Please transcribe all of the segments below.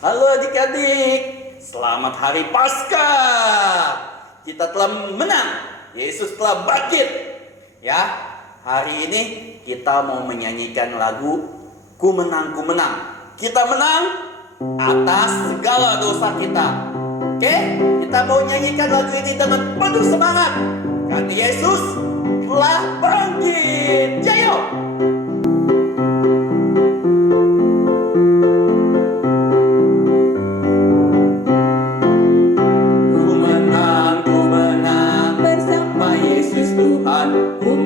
Halo adik-adik, selamat hari Paskah. Kita telah menang, Yesus telah bangkit. Ya, hari ini kita mau menyanyikan lagu Ku Menang, Ku Menang. Kita menang atas segala dosa kita. Oke, kita mau nyanyikan lagu ini dengan penuh semangat, karena Yesus telah bangkit. Jayo! Ku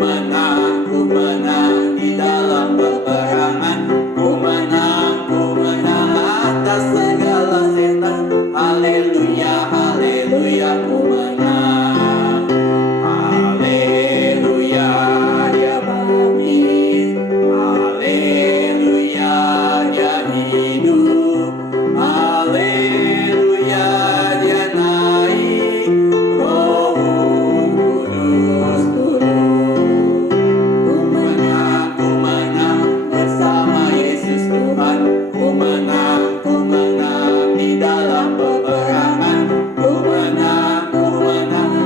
menang di dalam peperangan. Ku menang atas segala setan. Haleluya, haleluya, ku menang. Haleluya, dia bangkit. Haleluya, dia hidup. Haleluya, dia naik. Roh Kudus turun. Ku menang di dalam peperangan. Ku menang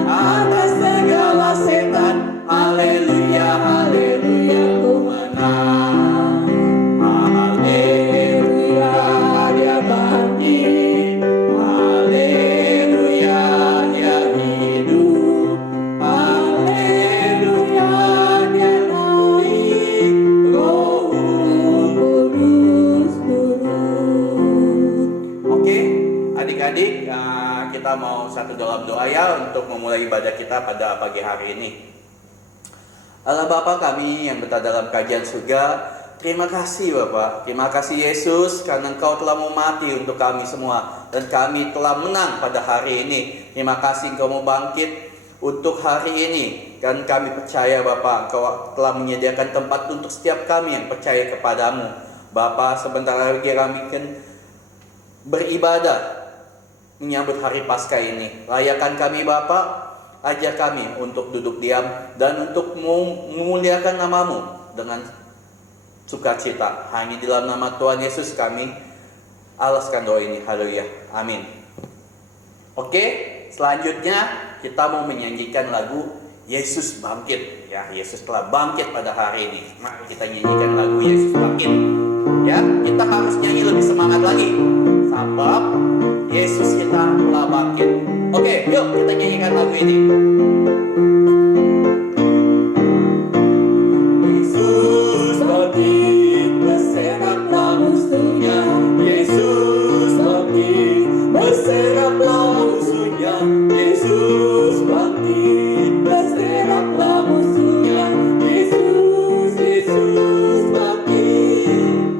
atas segala setan. Haleluya, haleluya, ku menang. Haleluya, dia bangkit. Haleluya, dia hidup. Haleluya, dia naik. Roh Kudus turun. Oke, adik-adik, kita mau satu dalam doa ya untuk memulai ibadah kita pada pagi hari ini. Allah Bapa kami yang berada dalam kerajaan surga, terima kasih Bapa, terima kasih Yesus karena Engkau telah mau mati untuk kami semua dan kami telah menang pada hari ini. Terima kasih Engkau mau bangkit untuk hari ini dan kami percaya Bapa Engkau telah menyediakan tempat untuk setiap kami yang percaya kepadamu. Bapa, sebentar lagi kami akan beribadah menyambut hari Paskah ini. Layakan kami Bapa, ajar kami untuk duduk diam dan untuk memuliakan namamu dengan sukacita. Hanya di dalam nama Tuhan Yesus kami alaskan doa ini. Haleluya, amin. Oke, selanjutnya kita mau menyanyikan lagu Yesus bangkit. Ya, Yesus telah bangkit pada hari ini. Mari kita nyanyikan lagu Yesus bangkit. Ya, kita harus nyanyi lebih semangat lagi. Sebab Yesus kita telah bangkit. Oke, yuk kita nyanyikan lagu ini. Yesus bangkit, berseraklah musuhnya. Yesus bangkit, berseraklah musuhnya. Yesus bangkit, berseraklah musuhnya. Yesus, Yesus bangkit.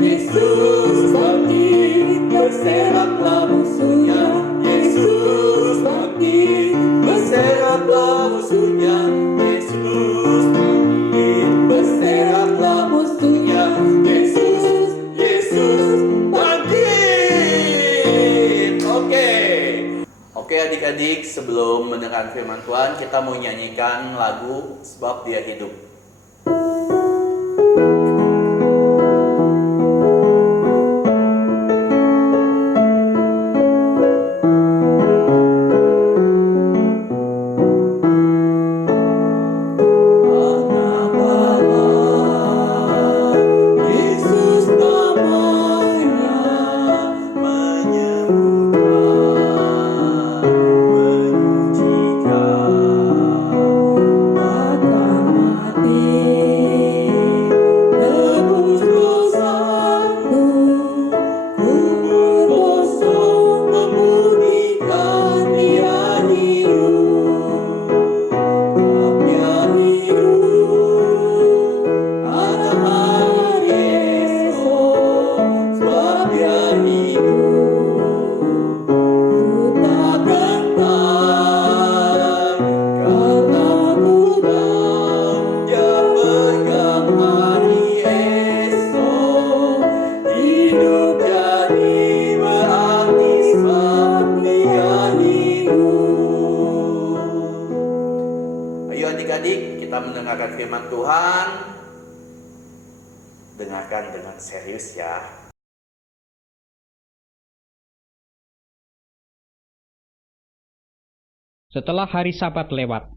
Yesus bangkit, berseraklah musuhnya. Yesus bangkit, berseraklah musuhnya. Yesus bangkit, berseraklah musuhnya. Yesus, Yesus bangkit. Oke adik-adik, sebelum mendengar firman Tuhan, kita mau nyanyikan lagu Sebab Dia Hidup. Adik-adik, kita mendengarkan firman Tuhan. Dengarkan dengan serius ya. Setelah hari Sabat lewat,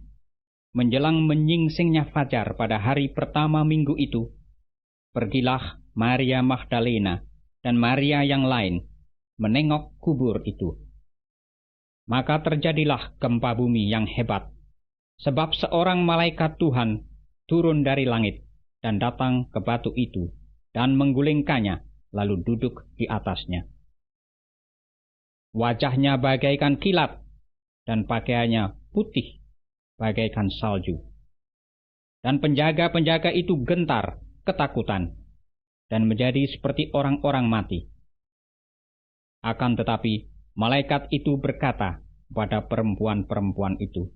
menjelang menyingsingnya fajar pada hari pertama minggu itu, pergilah Maria Magdalena dan Maria yang lain menengok kubur itu. Maka terjadilah gempa bumi yang hebat, sebab seorang malaikat Tuhan turun dari langit dan datang ke batu itu dan menggulingkannya, lalu duduk di atasnya. Wajahnya bagaikan kilat dan pakaiannya putih bagaikan salju. Dan penjaga-penjaga itu gentar, ketakutan, dan menjadi seperti orang-orang mati. Akan tetapi, malaikat itu berkata kepada perempuan-perempuan itu,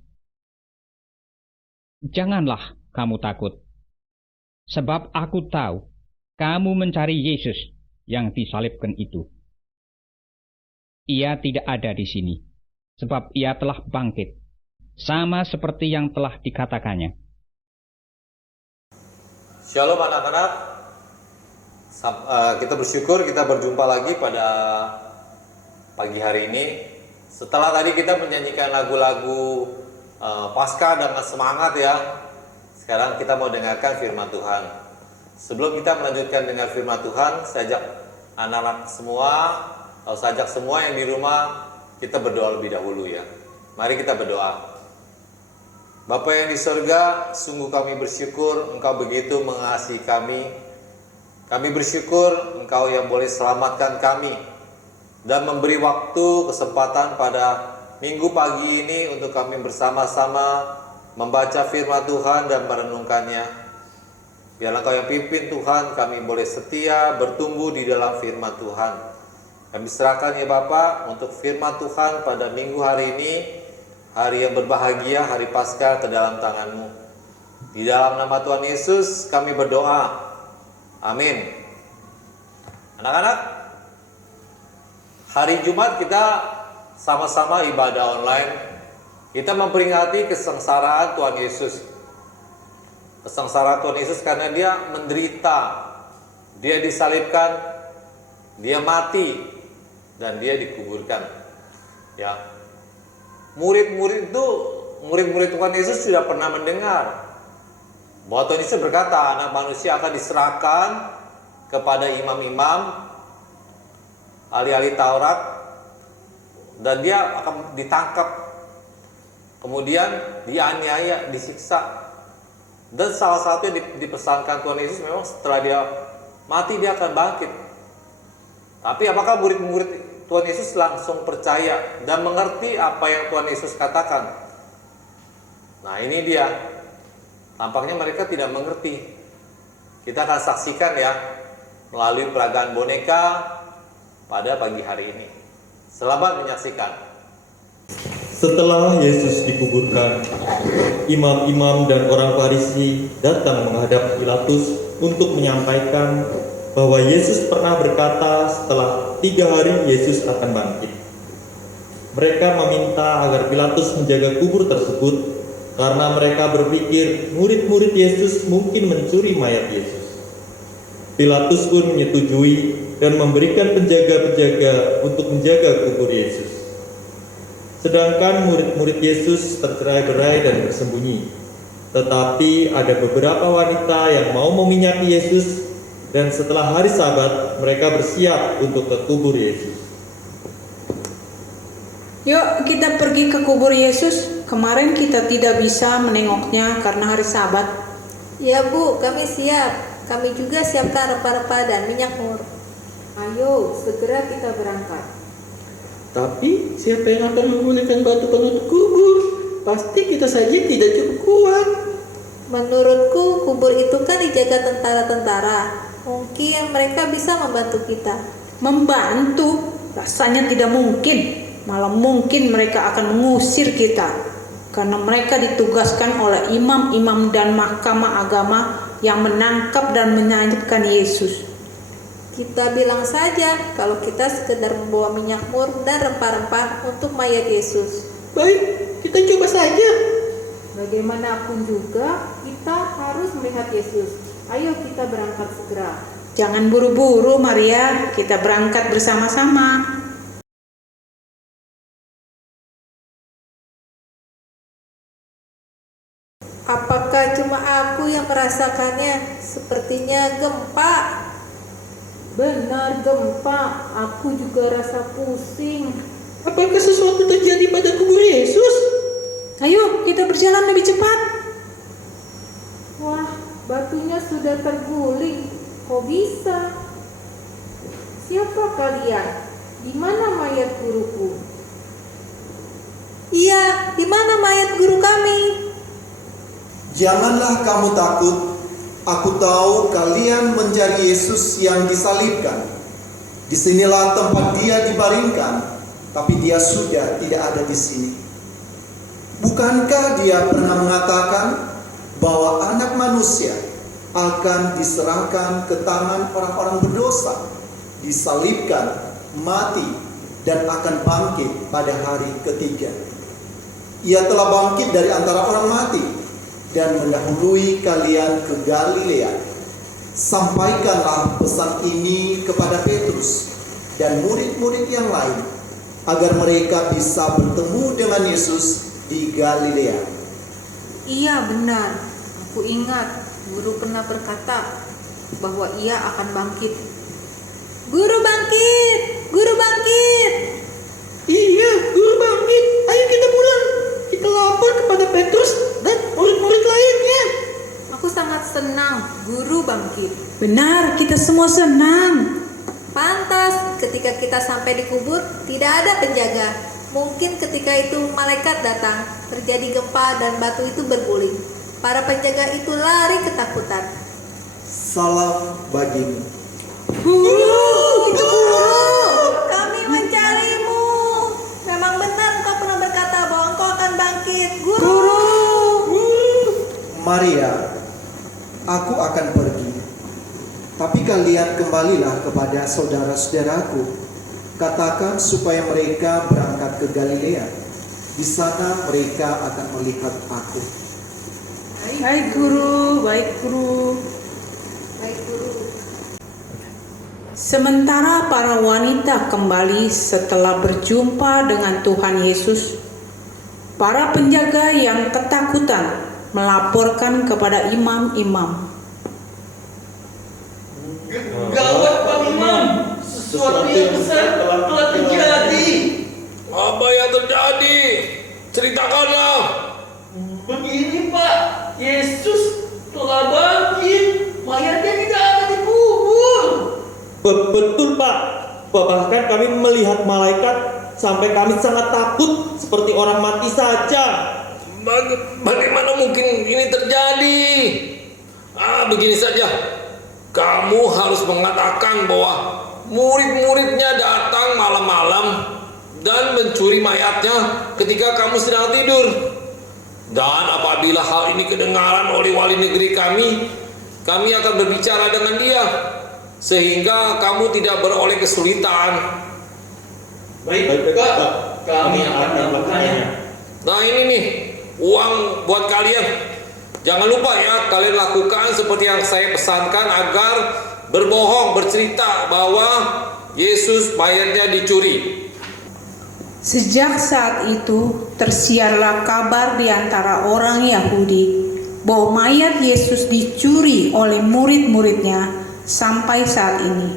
"Janganlah kamu takut, sebab aku tahu kamu mencari Yesus yang disalibkan itu. Ia tidak ada di sini, sebab ia telah bangkit, sama seperti yang telah dikatakannya." Shalom anak-anak, kita bersyukur kita berjumpa lagi pada pagi hari ini. Setelah tadi kita menyanyikan lagu-lagu Paskah dengan semangat ya, sekarang kita mau dengarkan firman Tuhan. Sebelum kita melanjutkan dengan firman Tuhan, saya ajak anak-anak semua, saya ajak semua yang di rumah, kita berdoa lebih dahulu ya. Mari kita berdoa. Bapa yang di surga, sungguh kami bersyukur Engkau begitu mengasihi kami. Kami bersyukur Engkau yang boleh selamatkan kami dan memberi waktu, kesempatan pada minggu pagi ini untuk kami bersama-sama membaca firman Tuhan dan merenungkannya. Biarlah Engkau yang pimpin Tuhan, kami boleh setia bertumbuh di dalam firman Tuhan. Kami serahkan ya Bapa untuk firman Tuhan pada minggu hari ini, hari yang berbahagia, hari Paskah, ke dalam tangan-Mu. Di dalam nama Tuhan Yesus kami berdoa. Amin. Anak-anak, hari Jumat kita sama-sama ibadah online. Kita memperingati kesengsaraan Tuhan Yesus. Kesengsaraan Tuhan Yesus karena Dia menderita, Dia disalibkan, Dia mati, dan Dia dikuburkan. Ya. Murid-murid Tuhan Yesus sudah pernah mendengar bahwa Tuhan Yesus berkata anak manusia akan diserahkan kepada imam-imam, ahli-ahli Taurat, dan dia akan ditangkap, kemudian dianiaya, disiksa. Dan salah satu yang dipesankan Tuhan Yesus memang setelah dia mati dia akan bangkit. Tapi apakah murid-murid Tuhan Yesus langsung percaya dan mengerti apa yang Tuhan Yesus katakan? Nah ini dia, tampaknya mereka tidak mengerti. Kita akan saksikan ya melalui peragaan boneka pada pagi hari ini. Selamat menyaksikan. Setelah Yesus dikuburkan, imam-imam dan orang Farisi datang menghadap Pilatus untuk menyampaikan bahwa Yesus pernah berkata setelah 3 hari Yesus akan bangkit. Mereka meminta agar Pilatus menjaga kubur tersebut karena mereka berpikir murid-murid Yesus mungkin mencuri mayat Yesus. Pilatus pun menyetujui dan memberikan penjaga-penjaga untuk menjaga kubur Yesus. Sedangkan murid-murid Yesus tercerai-berai dan bersembunyi. Tetapi ada beberapa wanita yang mau meminyaki Yesus, dan setelah hari Sabat mereka bersiap untuk ke kubur Yesus. Yuk kita pergi ke kubur Yesus. Kemarin kita tidak bisa menengoknya karena hari Sabat. Ya Bu, kami siap. Kami juga siapkan rempah-rempah dan minyak mur. Ayo, segera kita berangkat. Tapi siapa yang akan menggunakan batu penutup kubur? Pasti kita saja tidak cukup kuat. Menurutku kubur itu kan dijaga tentara-tentara. Mungkin mereka bisa membantu kita. Membantu? Rasanya tidak mungkin. Malah mungkin mereka akan mengusir kita. Karena mereka ditugaskan oleh imam-imam dan mahkamah agama yang menangkap dan menyalibkan Yesus. Kita bilang saja kalau kita sekedar membawa minyak mur dan rempah-rempah untuk mayat Yesus. Baik, kita coba saja. Bagaimanapun juga, kita harus melihat Yesus. Ayo kita berangkat segera. Jangan buru-buru Maria, kita berangkat bersama-sama. Apakah cuma aku yang merasakannya? Sepertinya gempa. Benar gempa, aku juga rasa pusing. Apakah sesuatu terjadi pada kubur Yesus? Ayo, kita berjalan lebih cepat. Wah, batunya sudah terguling. Kok bisa? Siapa kalian? Di mana mayat guruku? Iya, di mana mayat guru kami? Janganlah kamu takut. Aku tahu kalian mencari Yesus yang disalibkan. Disinilah tempat dia dibaringkan, tapi dia sudah tidak ada di sini. Bukankah dia pernah mengatakan bahwa anak manusia akan diserahkan ke tangan orang-orang berdosa, disalibkan, mati, dan akan bangkit pada hari ketiga. Ia telah bangkit dari antara orang mati dan mendahului kalian ke Galilea. Sampaikanlah pesan ini kepada Petrus dan murid-murid yang lain, agar mereka bisa bertemu dengan Yesus di Galilea. Iya benar, aku ingat guru pernah berkata bahwa ia akan bangkit. Guru bangkit! Guru bangkit! Iya, guru bangkit. Ayo kita pulang. Kita lapor kepada Petrus dan murid-murid lainnya. Aku sangat senang guru bangkit. Benar, kita semua senang. Pantas ketika kita sampai di kubur tidak ada penjaga. Mungkin ketika itu malaikat datang, terjadi gempa dan batu itu berguling. Para penjaga itu lari ketakutan. Salam bagimu. Guru, kami mencarimu. Memang benar engkau pernah berkata bahwa engkau akan bangkit. Guru. Maria, aku akan pergi. Tapi kalian kembalilah kepada saudara-saudaraku. Katakan supaya mereka berangkat ke Galilea. Di sana mereka akan melihat aku. Baik guru, baik guru. Baik guru. Sementara para wanita kembali setelah berjumpa dengan Tuhan Yesus, para penjaga yang ketakutan melaporkan kepada imam-imam. Gawat Pak Imam, sesuatu yang besar telah terjadi. Apa yang terjadi? Ceritakanlah. Begini Pak, Yesus telah bangkit. Mayatnya tidak ada di kubur. Betul Pak. Bahkan kami melihat malaikat sampai kami sangat takut seperti orang mati saja. Bagaimana mungkin ini terjadi? Begini saja. Kamu harus mengatakan bahwa murid-muridnya datang malam-malam dan mencuri mayatnya ketika kamu sedang tidur. Dan apabila hal ini kedengaran oleh wali negeri kami akan berbicara dengan dia, sehingga kamu tidak beroleh kesulitan. Baik Pak, kami akan melakukannya. Nah ini nih, uang buat kalian. Jangan lupa ya, kalian lakukan seperti yang saya pesankan agar berbohong, bercerita bahwa Yesus mayatnya dicuri. Sejak saat itu tersiarlah kabar di antara orang Yahudi bahwa mayat Yesus dicuri oleh murid-muridnya sampai saat ini.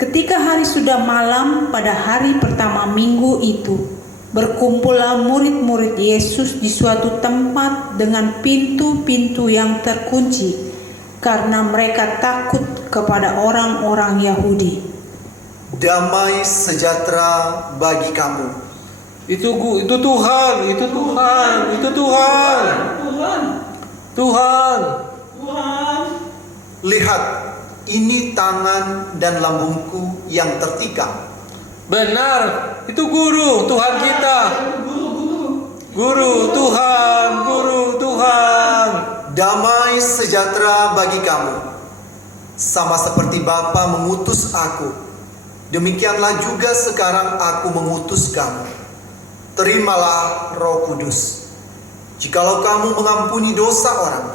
Ketika hari sudah malam pada hari pertama minggu itu, berkumpullah murid-murid Yesus di suatu tempat dengan pintu-pintu yang terkunci karena mereka takut kepada orang-orang Yahudi. Damai sejahtera bagi kamu. Itu Tuhan, itu Tuhan, itu Tuhan. Tuhan. Lihat, ini tangan dan lambungku yang tertikam. Benar, itu guru, Tuhan kita. Guru, Tuhan. Damai sejahtera bagi kamu. Sama seperti Bapa mengutus aku, demikianlah juga sekarang aku mengutus kamu. Terimalah Roh Kudus. Jikalau kamu mengampuni dosa orang,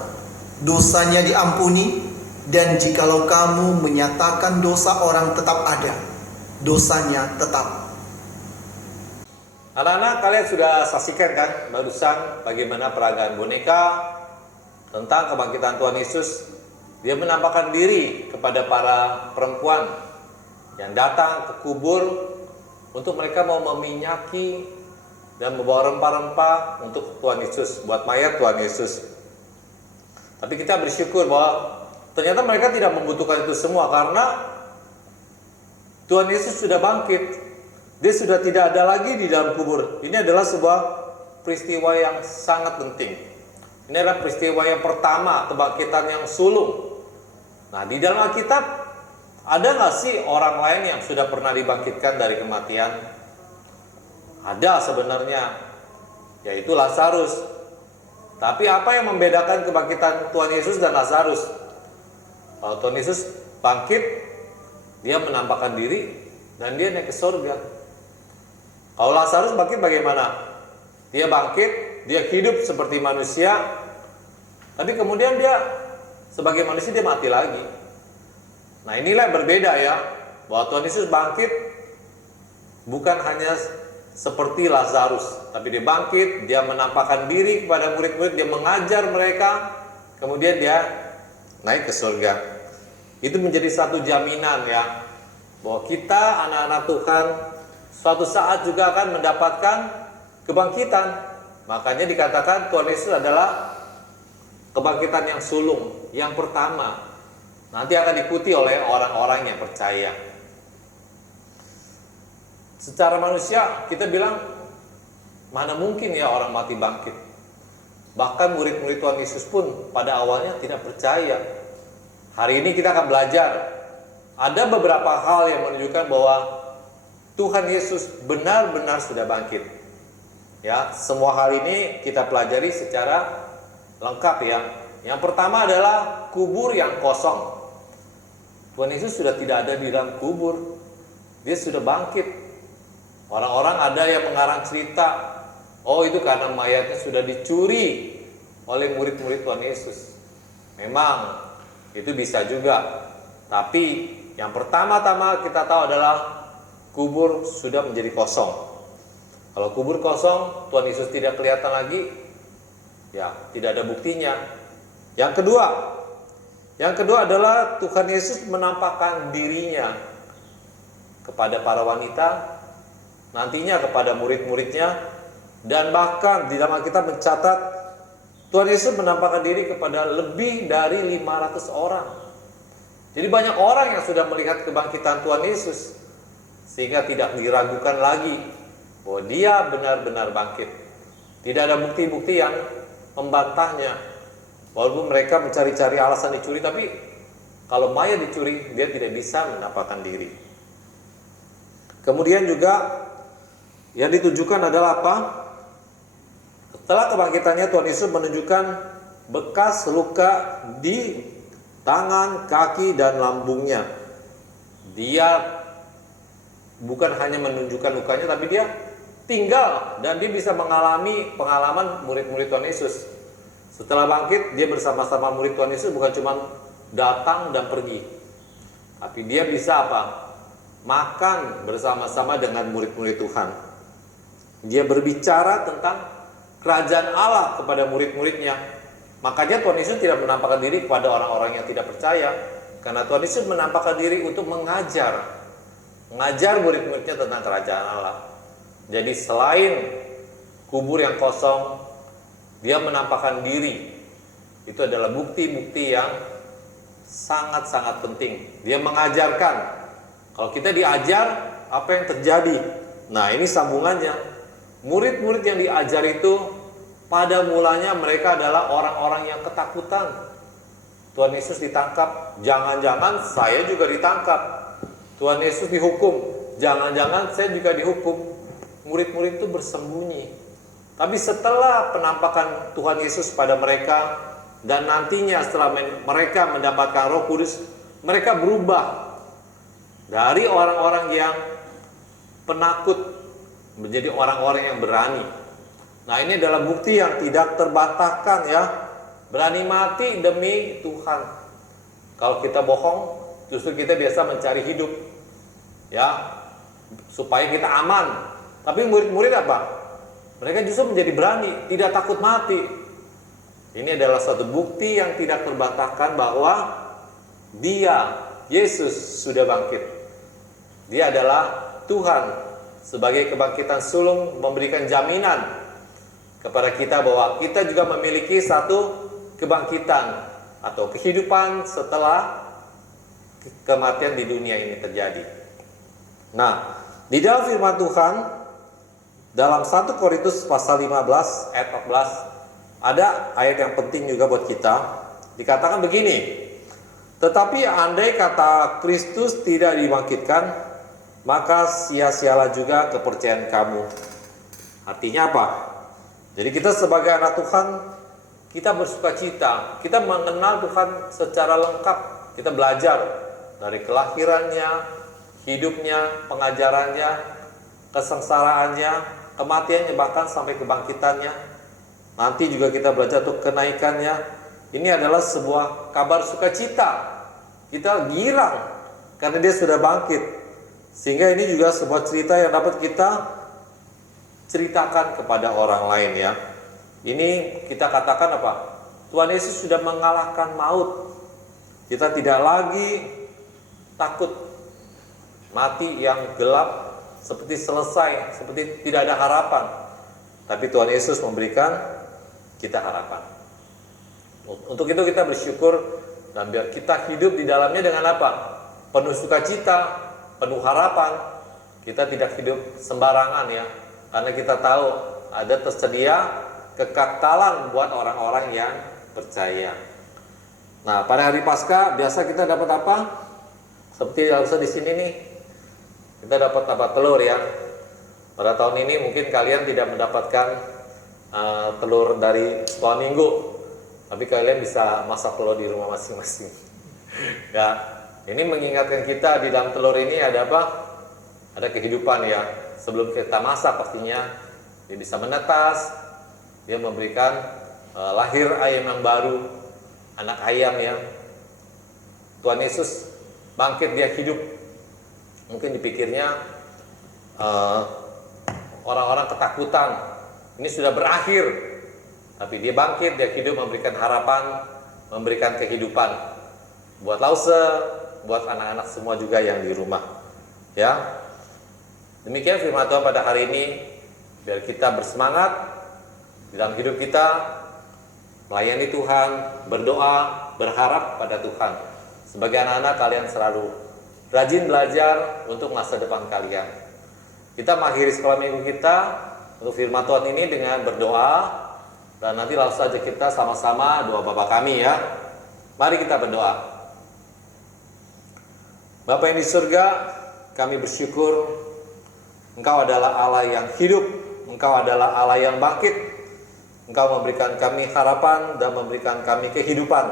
dosanya diampuni. Dan jikalau kamu menyatakan dosa orang tetap ada, dosanya tetap. Anak-anak, kalian sudah saksikan kan barusan bagaimana peragaan boneka tentang kebangkitan Tuhan Yesus. Dia menampakkan diri kepada para perempuan yang datang ke kubur untuk mereka mau meminyaki dan membawa rempah-rempah untuk Tuhan Yesus, buat mayat Tuhan Yesus. Tapi kita bersyukur bahwa ternyata mereka tidak membutuhkan itu semua karena Tuhan Yesus sudah bangkit. Dia sudah tidak ada lagi di dalam kubur. Ini adalah sebuah peristiwa yang sangat penting. Ini adalah peristiwa yang pertama, kebangkitan yang sulung. Nah, di dalam Alkitab ada nggak sih orang lain yang sudah pernah dibangkitkan dari kematian? Ada sebenarnya, yaitu Lazarus. Tapi apa yang membedakan kebangkitan Tuhan Yesus dan Lazarus? Kalau Tuhan Yesus bangkit, dia menampakkan diri dan dia naik ke surga. Kalau Lazarus bangkit bagaimana? Dia bangkit, dia hidup seperti manusia, tapi kemudian dia sebagai manusia dia mati lagi. Nah, inilah yang berbeda ya, bahwa Tuhan Yesus bangkit bukan hanya seperti Lazarus, tapi dia bangkit, dia menampakkan diri kepada murid-murid, dia mengajar mereka, kemudian dia naik ke surga. Itu menjadi satu jaminan ya, bahwa kita anak-anak Tuhan suatu saat juga akan mendapatkan kebangkitan. Makanya dikatakan Tuhan Yesus adalah kebangkitan yang sulung, yang pertama. Nanti akan diikuti oleh orang-orang yang percaya. Secara manusia kita bilang, mana mungkin ya orang mati bangkit. Bahkan murid-murid Tuhan Yesus pun pada awalnya tidak percaya. Hari ini kita akan belajar. Ada beberapa hal yang menunjukkan bahwa Tuhan Yesus benar-benar sudah bangkit. Ya, semua hal ini kita pelajari secara lengkap ya. Yang pertama adalah kubur yang kosong. Tuhan Yesus sudah tidak ada di dalam kubur. Dia sudah bangkit. Orang-orang ada yang mengarang cerita, oh itu karena mayatnya sudah dicuri oleh murid-murid Tuhan Yesus. Memang itu bisa juga. Tapi yang pertama-tama kita tahu adalah kubur sudah menjadi kosong. Kalau kubur kosong, Tuhan Yesus tidak kelihatan lagi, ya tidak ada buktinya. Yang kedua adalah Tuhan Yesus menampakkan dirinya kepada para wanita, nantinya kepada murid-muridnya, dan bahkan di dalam Alkitab mencatat Tuhan Yesus menampakkan diri kepada lebih dari 500 orang. Jadi banyak orang yang sudah melihat kebangkitan Tuhan Yesus, sehingga tidak diragukan lagi bahwa dia benar-benar bangkit. Tidak ada bukti-bukti yang membantahnya. Walaupun mereka mencari-cari alasan dicuri, tapi kalau mayat dicuri, dia tidak bisa menampakkan diri. Kemudian juga yang ditujukan adalah apa? Setelah kebangkitannya, Tuhan Yesus menunjukkan bekas luka di tangan, kaki, dan lambungnya. Dia bukan hanya menunjukkan lukanya, tapi dia tinggal dan dia bisa mengalami pengalaman murid-murid Tuhan Yesus. Setelah bangkit, dia bersama-sama murid Tuhan Yesus bukan cuma datang dan pergi, tapi dia bisa apa? Makan bersama-sama dengan murid-murid Tuhan. Dia berbicara tentang kerajaan Allah kepada murid-muridnya. Makanya Tuhan Yesus tidak menampakkan diri kepada orang-orang yang tidak percaya, karena Tuhan Yesus menampakkan diri untuk mengajar murid-muridnya tentang kerajaan Allah. Jadi selain kubur yang kosong, dia menampakkan diri. Itu adalah bukti-bukti yang sangat-sangat penting. Dia mengajarkan. Kalau kita diajar, apa yang terjadi? Nah, ini sambungannya. Murid-murid yang diajar itu pada mulanya mereka adalah orang-orang yang ketakutan. Tuhan Yesus ditangkap, jangan-jangan saya juga ditangkap. Tuhan Yesus dihukum, jangan-jangan saya juga dihukum. Murid-murid itu bersembunyi. Tapi setelah penampakan Tuhan Yesus pada mereka, dan nantinya setelah mereka mendapatkan Roh Kudus, mereka berubah dari orang-orang yang penakut menjadi orang-orang yang berani. Nah, ini adalah bukti yang tidak terbantahkan ya. Berani mati demi Tuhan. Kalau kita bohong, justru kita biasa mencari hidup, ya, supaya kita aman. Tapi murid-murid apa? Mereka justru menjadi berani, tidak takut mati. Ini adalah satu bukti yang tidak terbantahkan bahwa Dia, Yesus, sudah bangkit. Dia adalah Tuhan. Sebagai kebangkitan sulung memberikan jaminan kepada kita bahwa kita juga memiliki satu kebangkitan atau kehidupan setelah kematian di dunia ini terjadi. Nah, di dalam firman Tuhan dalam 1 Korintus pasal 15 ayat 14 ada ayat yang penting juga buat kita. Dikatakan begini, tetapi andai kata Kristus tidak dibangkitkan, maka sia-sialah juga kepercayaan kamu. Artinya apa? Jadi kita sebagai anak Tuhan, kita bersukacita, kita mengenal Tuhan secara lengkap. Kita belajar dari kelahirannya, hidupnya, pengajarannya, kesengsaraannya, kematiannya, bahkan sampai kebangkitannya. Nanti juga kita belajar untuk kenaikannya. Ini adalah sebuah kabar sukacita. Kita girang karena Dia sudah bangkit. Sehingga ini juga sebuah cerita yang dapat kita ceritakan kepada orang lain ya. Ini kita katakan apa? Tuhan Yesus sudah mengalahkan maut. Kita tidak lagi takut mati yang gelap seperti selesai, seperti tidak ada harapan. Tapi Tuhan Yesus memberikan kita harapan. Untuk itu kita bersyukur dan biar kita hidup di dalamnya dengan apa? Penuh sukacita, penuh harapan. Kita tidak hidup sembarangan ya, karena kita tahu ada tersedia kekekalan buat orang-orang yang percaya. Nah, pada hari Paskah biasa kita dapat apa? Seperti harusnya di sini nih, kita dapat telur ya. Pada tahun ini mungkin kalian tidak mendapatkan telur dari sekolah minggu, tapi kalian bisa masak telur di rumah masing-masing. Ya. Ini mengingatkan kita di dalam telur ini ada apa? Ada kehidupan ya. Sebelum kita masak pastinya dia bisa menetas, dia memberikan lahir ayam yang baru, anak ayam ya. Tuhan Yesus bangkit, Dia hidup. Mungkin dipikirnya orang-orang ketakutan, ini sudah berakhir. Tapi Dia bangkit, Dia hidup, memberikan harapan, memberikan kehidupan buat Lause, buat anak-anak semua juga yang di rumah ya. Demikian firman Tuhan pada hari ini. Biar kita bersemangat di dalam hidup kita, melayani Tuhan, berdoa, berharap pada Tuhan. Sebagai anak-anak kalian selalu rajin belajar untuk masa depan kalian. Kita mengakhiri sekolah minggu kita untuk firman Tuhan ini dengan berdoa, dan nanti langsung saja kita sama-sama doa Bapa kami ya. Mari kita berdoa. Bapa yang di surga, kami bersyukur Engkau adalah Allah yang hidup, Engkau adalah Allah yang bangkit. Engkau memberikan kami harapan dan memberikan kami kehidupan.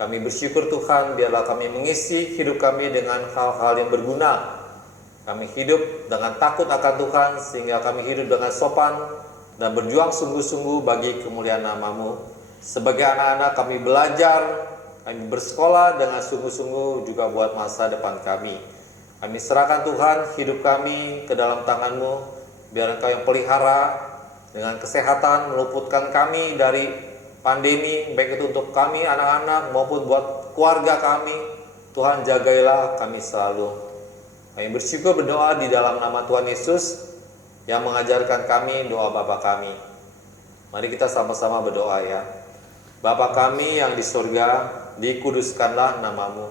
Kami bersyukur Tuhan, biarlah kami mengisi hidup kami dengan hal-hal yang berguna. Kami hidup dengan takut akan Tuhan, sehingga kami hidup dengan sopan dan berjuang sungguh-sungguh bagi kemuliaan nama-Mu. Sebagai anak-anak kami belajar, kami bersekolah dengan sungguh-sungguh juga buat masa depan kami. Kami serahkan Tuhan hidup kami ke dalam tangan-Mu. Biar Engkau yang pelihara dengan kesehatan, meluputkan kami dari pandemi, baik itu untuk kami anak-anak maupun buat keluarga kami. Tuhan jagailah kami selalu. Kami bersyukur berdoa di dalam nama Tuhan Yesus yang mengajarkan kami doa Bapa kami. Mari kita sama-sama berdoa ya. Bapa kami yang di surga, dikuduskanlah nama-Mu.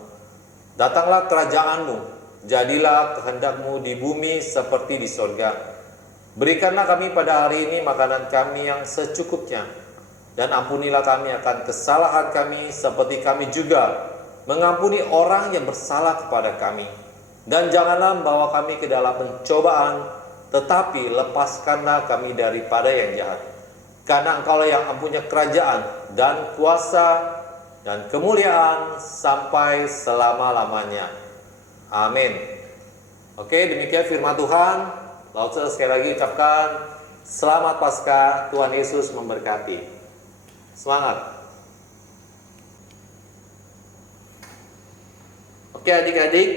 Datanglah kerajaan-Mu, jadilah kehendak-Mu di bumi seperti di surga. Berikanlah kami pada hari ini makanan kami yang secukupnya, dan ampunilah kami akan kesalahan kami seperti kami juga mengampuni orang yang bersalah kepada kami. Dan janganlah membawa kami ke dalam pencobaan, tetapi lepaskanlah kami daripada yang jahat. Karena Engkaulah yang mempunyai kerajaan dan kuasa dan kemuliaan sampai selama-lamanya. Amin. Oke, demikian firman Tuhan. Lalu sekali lagi ucapkan selamat Paskah, Tuhan Yesus memberkati. Semangat. Oke adik-adik,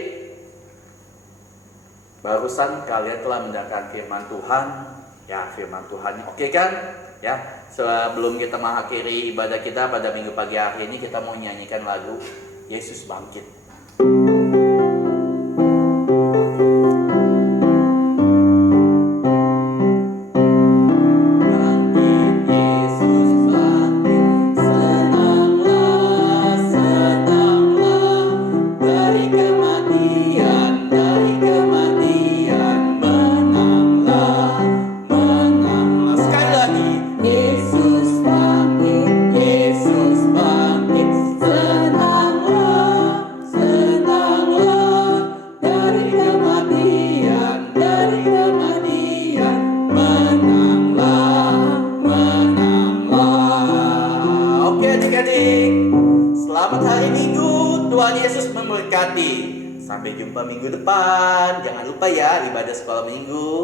Barusan kalian telah mendengarkan firman Tuhan. Ya, firman Tuhan. Oke kan? Ya, sebelum kita mengakhiri ibadah kita pada minggu pagi hari ini, kita mau nyanyikan lagu Yesus Bangkit. Sampai jumpa minggu depan. Jangan lupa ya ibadah sekolah minggu.